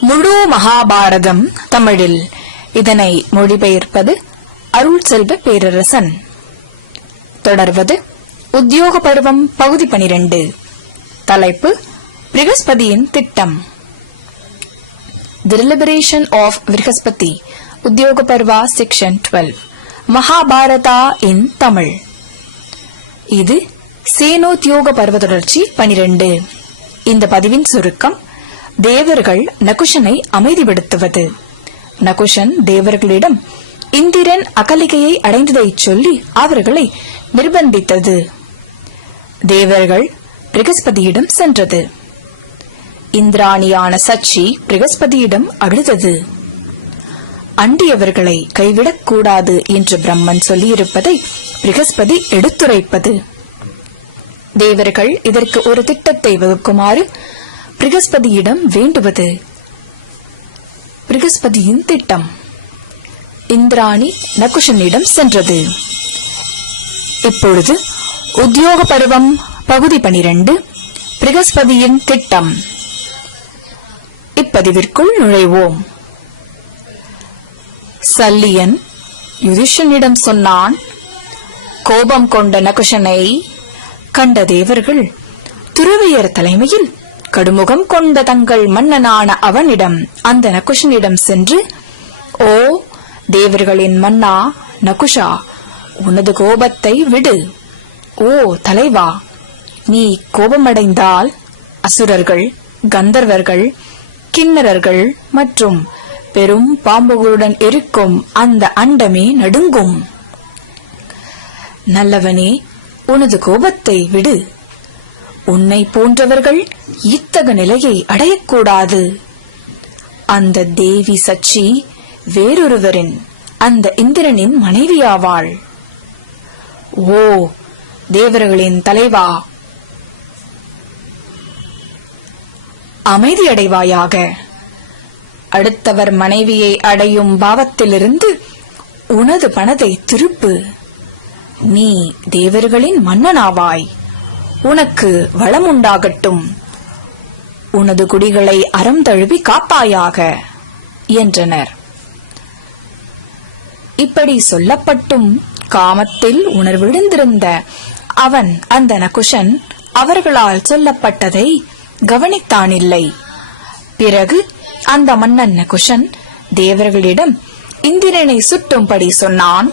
முழு மகாபாரதம் தமிழில். இதனை மொழிபெயர்ப்பது அருள் செல்வ பேரரசன். தொடர்வது உத்தியோக பருவம் பகுதி பனிரெண்டு. தலைப்பு பிருகஸ்பதியின் திட்டம். தி liberation of விருகஸ்பதி Udyoga Parva section twelve Mahabharata in Tamil. இது சேனோத்யோக பருவ தொடர்ச்சி பனிரெண்டு. இந்த பதிவின் சுருக்கம் தேவர்கள் நகுஷனை அமைதிப்படுத்துவது. நகுஷன் தேவர்களிடம் இந்திரன் அகலிகையை அடைந்ததைச் சொல்லி அவர்களை நிர்பந்தித்தது. தேவர்கள் பிரகஸ்பதியிடம் சென்றது. இந்திராணியான சச்சி பிரகஸ்பதியிடம் அழுதது. அண்டியவர்களை கைவிடக் கூடாது என்று பிரம்மன் சொல்லியிருப்பதை பிரகஸ்பதி எடுத்துரைப்பது. தேவர்கள் இதற்கு ஒரு திட்டத்தை வகுக்குமாறு பிரகஸ்பதியிடம் வேண்டுவது. பிரகஸ்பதியின் திட்டம். இந்திராணி நகுஷனிடம் சென்றது. இப்பொழுது உத்தியோக பருவம் பகுதி பனிரெண்டு பிரகஸ்பதியின் திட்டம். இப்பதிவிற்குள் நுழைவோம். சல்லியன் யுதிஷனிடம் சொன்னான் கோபம் கொண்ட நகுஷனை கண்ட தேவர்கள் துறவியர் தலைமையில் கடுமுகம் கொண்ட தங்கள் மன்னனான அவனிடம் அந்த நகுஷனிடம் சென்று ஓ தேவர்களின் மன்னா நகுஷா உனது கோபத்தை விடு. ஓ தலைவா நீ கோபமடைந்தால் அசுரர்கள் கந்தர்வர்கள் கிண்ணறர்கள் மற்றும் பெரும் பாம்புகளுடன் இருக்கும் அந்த அண்டமே நடுங்கும். நல்லவனே உனது கோபத்தை விடு. உன்னை போன்றவர்கள் இத்தக நிலையை அடையக்கூடாது. அந்த தேவி சச்சி வேறொருவரின் அந்த இந்திரனின் மனைவியாவாள். ஓ தேவர்களின் தலைவா. அமைதியடைவாயாக. அடுத்தவர் மனைவியை அடையும் பாவத்திலிருந்து உனது பணத்தை திருப்பு. நீ தேவர்களின் மன்னனாவாய். உனக்கு வளம் உண்டாகட்டும் உனது குடிகளை அறம் தழுவி காப்பாயாக என்றனர். இப்படி சொல்லப்பட்டும் காமத்தில் உணர்விழுந்திருந்த அவன் அந்த நகுஷன் அவர்களால் சொல்லப்பட்டதை கவனித்தானில்லை. பிறகு அந்த மன்னன் நகுஷன் தேவர்களிடம் இந்திரனை சுட்டும்படி சொன்னான்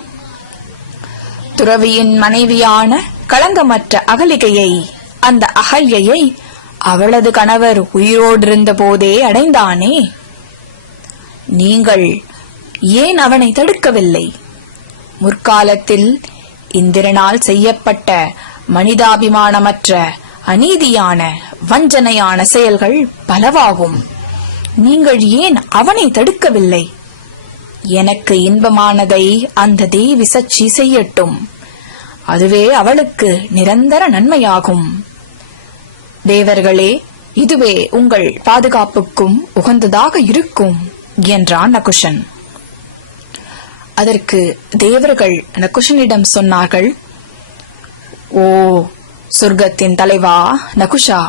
துறவியின் மனைவியான களங்கமற்ற அகலிகையை அந்த அகல்யையை அவளது கணவர் உயிரோடிருந்த போதே அடைந்தானே? நீங்கள் ஏன் அவனை தடுக்கவில்லை? முற்காலத்தில் இந்திரனால் செய்யப்பட்ட மனிதாபிமானமற்ற அநீதியான வஞ்சனையான செயல்கள் பலவாகும். நீங்கள் ஏன் அவனை தடுக்கவில்லை? எனக்கு இன்பமானதை அந்த தேவி சச்சி செய்யட்டும். அதுவே அவளுக்கு நிரந்தர நன்மையாகும். தேவர்களே இதுவே உங்கள் பாதுகாப்புக்கும் உகந்ததாக இருக்கும் என்றான் நகுஷன். அதற்கு தேவர்கள் நகுஷனிடம் சொன்னார்கள் ஓ சொர்க்கத்தின் தலைவா நகுஷா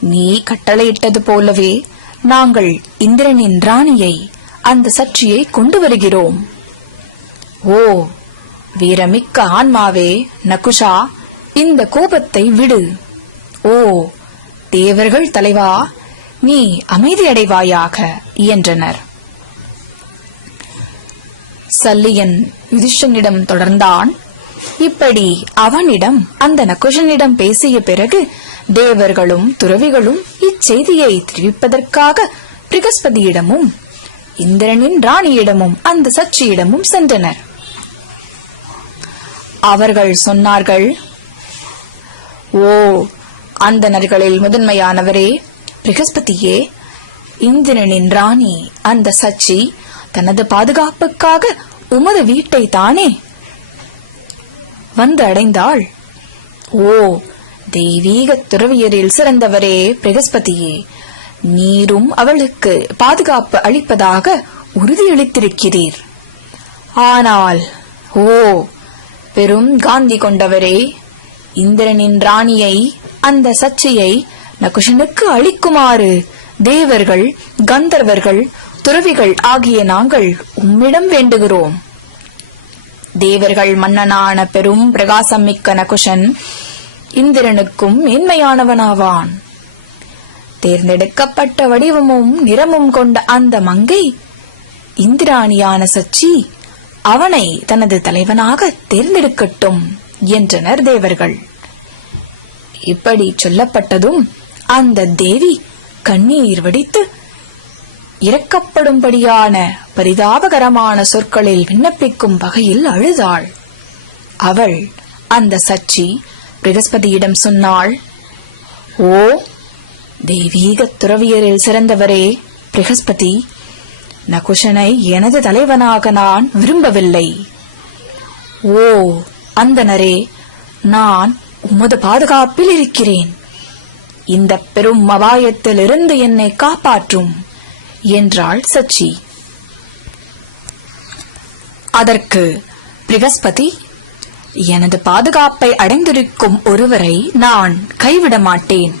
நீ கட்டளையிட்டது போலவே நாங்கள் இந்திரனின் ராணியை அந்த சர்ச்சையை கொண்டு வருகிறோம். ஓ வீரமிக்க ஆன்மாவே நகுஷா இந்த கோபத்தை விடு. ஓ தேவர்கள் தலைவா நீ அமைதியடைவாயாக இயன்றனர். சல்லியன் யுதிஷனிடம் தொடர்ந்தான். இப்படி அவனிடம் அந்த நகுஷனிடம் பேசிய பிறகு தேவர்களும் துறவிகளும் இச்செய்தியை தெரிவிப்பதற்காக பிரகஸ்பதியிடமும் இந்திரனின் ராணியிடமும் அந்த சச்சியிடமும் சென்றனர். அவர்கள் சொன்னார்கள் ஓ அந்தனர்களில் முதன்மையானவரே பிரகஸ்பதியே இந்திரனின் ராணி அந்த சச்சி தனது பாதுகாப்புக்காக உமது வீட்டை தானே? வந்து அடைந்தாள். ஓ தெய்வீக துறவியரில் சிறந்தவரே பிரகஸ்பதியே நீரும் அவளுக்கு பாதுகாப்பு அளிப்பதாக உறுதியளித்திருக்கிறீர். ஆனால் ஓ பெரும் காந்தி கொண்டவரே இந்திரனின் ராணியை அந்த சச்சியை நகுஷனுக்கு அளிக்குமாறு தேவர்கள் கந்தர்வர்கள் துறவிகள் ஆகிய நாங்கள் உம்மிடம் வேண்டுகிறோம். தேவர்கள் மன்னனான பெரும் பிரகாசம் மிக்க நகுஷன் இந்திரனுக்கும் மேன்மையானவனாவான். தேர்ந்தெடுக்கப்பட்ட வடிவமும் நிறமும் கொண்ட அந்த மங்கை இந்திராணியான சச்சி அவனை தனது தலைவனாக தேர்ந்தெடுக்கட்டும் என்றனர் தேவர்கள். இப்படி சொல்லப்பட்டதும் அந்த தேவி கண்ணீர் வடித்து இறக்கப்படும்படியான பரிதாபகரமான சொற்களில் விண்ணப்பிக்கும் வகையில் அழுதாள். அவள் அந்த சச்சி பிரகஸ்பதியிடம் சொன்னாள் ஓ தெய்வீக துறவியரில் சிறந்தவரே பிரகஸ்பதி! நகுஷனை எனது தலைவனாக நான் விரும்பவில்லை. ஓ அந்தனரே நான் உமது பாதுகாப்பில் இருக்கிறேன். இந்த பெரும் அபாயத்திலிருந்து என்னை காப்பாற்றும் என்றாள் சச்சி. அதற்கு பிரகஸ்பதி எனது பாதுகாப்பை அடைந்திருக்கும் ஒருவரை நான் கைவிட மாட்டேன்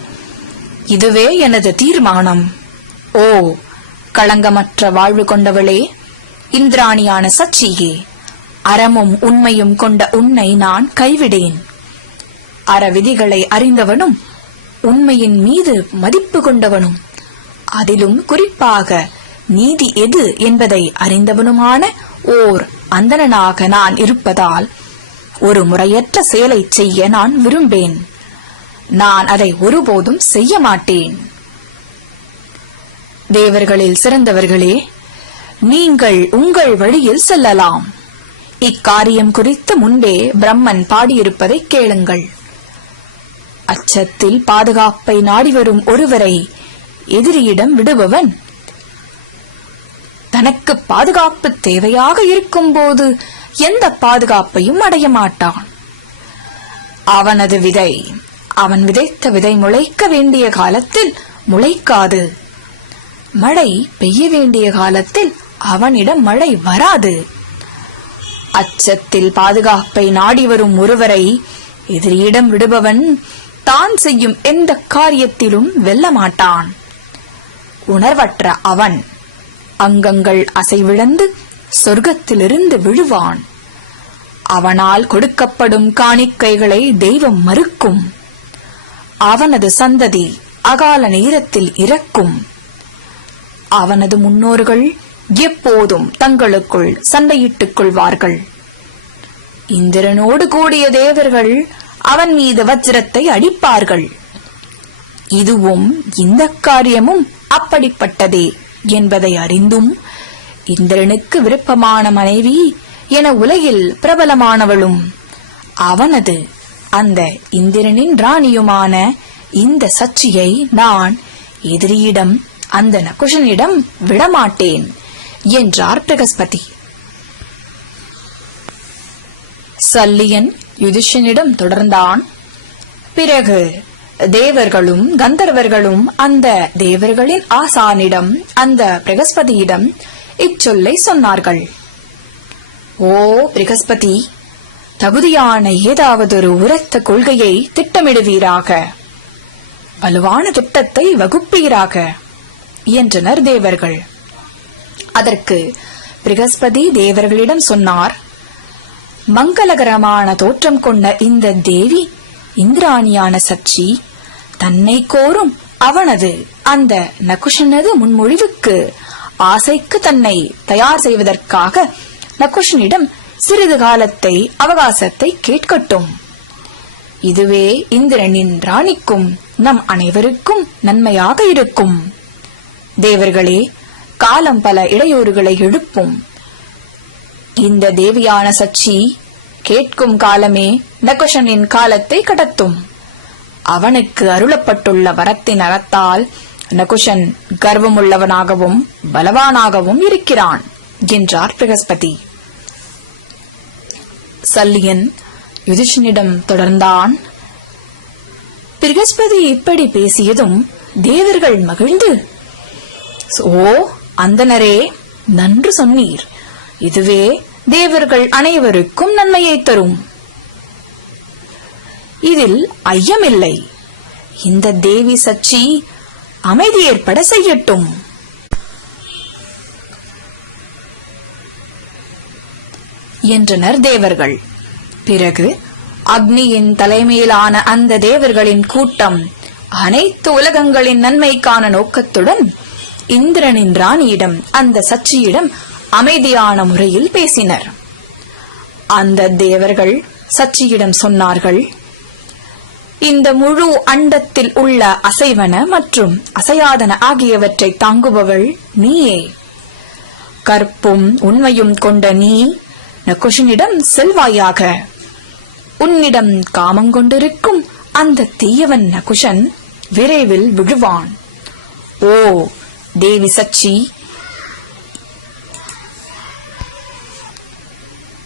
இதுவே எனது தீர்மானம். ஓ களங்கமற்ற வாழ்வு கொண்டவளே இந்திராணியான சச்சியே அறமும் உண்மையும் கொண்ட உன்னை நான் கைவிடேன். அறவிதிகளை அறிந்தவனும் உண்மையின் மீது மதிப்பு கொண்டவனும் அதிலும் குறிப்பாக நீதி எது என்பதை அறிந்தவனுமான ஓர் அந்தணனாக நான் இருப்பதால் ஒரு முறையற்ற செயலை செய்ய நான் விரும்பேன். நான் அதை ஒருபோதும் செய்ய மாட்டேன். தேவர்களில் சிறந்தவர்களே நீங்கள் உங்கள் வழியில் செல்லலாம். இக்காரியம் குறித்து முன்பே பிரம்மன் பாடியிருப்பதை கேளுங்கள். அச்சத்தில் பாதுகாப்பை நாடி வரும் ஒருவரை எதிரியிடம் விடுபவன் தனக்கு பாதுகாப்பு தேவையாக இருக்கும்போது எந்த பாதுகாப்பையும் அடைய மாட்டான். அவனது விதை அவன் விதைத்த விதை முளைக்க வேண்டிய காலத்தில் முளைக்காது. மழை பெய்ய வேண்டிய காலத்தில் அவனிடம் மழை வராது. அச்சத்தில் பாதுகாப்பை நாடி வரும் ஒருவரை எதிரியிடம் விடுபவன் தான் செய்யும் எந்த காரியத்திலும் வெல்ல மாட்டான். உணர்வற்ற அவன் அங்கங்கள் அசைவிழந்து சொர்க்கத்திலிருந்து விழுவான். அவனால் கொடுக்கப்படும் காணிக்கைகளை தெய்வம் மறுக்கும். அவனது சந்ததி அகால நேரத்தில் இறக்கும். அவனது முன்னோர்கள் எப்போதும் தங்களுக்குள் சண்டையிட்டுக் கொள்வார்கள். இந்திரனோடு கூடிய தேவர்கள் அவன் மீது வஜ்ரத்தை அடிப்பார்கள். இதுவும் இந்த காரியமும் அப்படிப்பட்டதே என்பதை அறிந்தும் இந்திரனுக்கு விருப்பமான மனைவி என உலகில் பிரபலமானவளும் அவனது அந்த இந்திரனின் ராணியுமான இந்த சச்சியை நான் எதிரியிடம் அந்த நகுஷனிடம் விடமாட்டேன் என்றார் பிரகஸ்பதி. சல்லியன் யுதிஷனிடம் தொடர்ந்தான். பிறகு தேவர்களும் கந்தர்வர்களும் அந்த தேவர்களின் ஆசானிடம் அந்த பிரகஸ்பதியிடம் இச்சொல்லை சொன்னார்கள். ஓ பிரகஸ்பதி தகுதியான ஏதாவதொரு உரத்த கொள்கையை திட்டமிடுவீராக. வலுவான திட்டத்தை வகுப்பீராக. என்றனர் தேவர்கள். அதற்கு பிரகஸ்பதி தேவர்களிடம் சொன்னார் மங்களகரமான தோற்றம் கொண்ட இந்த தேவி இந்திராணியான சச்சி தன்னை கோரும் அவனது அந்த நகுஷனது முன்மொழிவுக்கு ஆசைக்கு தன்னை தயார் செய்வதற்காக நகுஷனிடம் சிறிது காலத்தை அவகாசத்தை கேட்கட்டும். இதுவே இந்திரனின் ராணிக்கும் நம் அனைவருக்கும் நன்மையாக இருக்கும். தேவர்களே காலம் பல இடையூறுகளை எழுப்பும். இந்த தேவியான சச்சி கேட்கும் காலமே நகுஷனின் காலத்தை கடத்தும். அவனுக்கு அருளப்பட்டுள்ள வரத்தின் அறத்தால் நகுஷன் கர்வமுள்ளவனாகவும் பலவானாகவும் இருக்கிறான் என்றார் பிரகஸ்பதி. சல்லியன் யுதிஷனிடம் தொடர்ந்தான் பிரகஸ்பதி இப்படி பேசியதும் தேவர்கள் மகிழ்ந்து ஓ அந்தனரே நன்று சொன்னீர். இதுவே தேவர்கள் அனைவருக்கும் நன்மையை தரும். இதில் ஐயமில்லை. இந்த தேவி சச்சி அமைதி ஏற்பட செய்யட்டும். என்றனர் தேவர்கள். பிறகு அக்னியின் தலைமையிலான அந்த தேவர்களின் கூட்டம் அனைத்து உலகங்களின் நன்மைக்கான நோக்கத்துடன் இந்திரனின் ராணியிடம் அந்த சச்சியிடம் அமைதியான முறையில் பேசினர். அந்த தேவர்கள் சச்சியிடம் சொன்னார்கள் இந்த முழு அண்டத்தில் உள்ள அசைவன மற்றும் அசையாதன ஆகியவற்றை தாங்குபவள் நீயே. கற்பும் உண்மையும் கொண்ட நீ நகுஷனிடம் செல்வாயாக. உன்னிடம் காமம் கொண்டிருக்கும் அந்த தீயவன் நகுஷன் விரைவில் விழுவான். ஓ தேவி சச்சி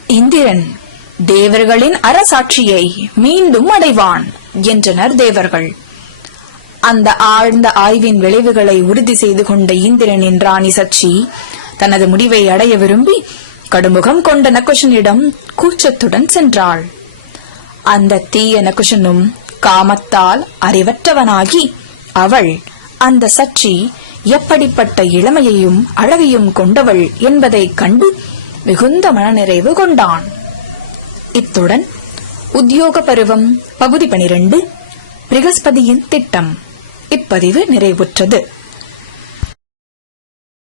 இந்திரன் தேவர்களின் அரசாட்சியை மீண்டும் அடைவான் என்றனர் தேவர்கள். அந்த ஆழ்ந்த ஆய்வின் விளைவுகளை உறுதி செய்து கொண்ட இந்திரனின் ராணி சச்சி தனது முடிவை அடைய விரும்பி கடுமுகம் கொண்ட நகுஷனிடம் கூச்சத்துடன் சென்றாள். அந்த தீய நகுஷனும் காமத்தால் அறிவற்றவனாகி அவள் அந்த சச்சி எப்படிப்பட்ட இளமையையும் அழகையும் கொண்டவள் என்பதை கண்டு மிகுந்த மனநிறைவு கொண்டான். இத்துடன் உத்தியோக பருவம் பகுதி பனிரெண்டு பிரகஸ்பதியின் திட்டம் இப்பதிவு நிறைவுற்றது.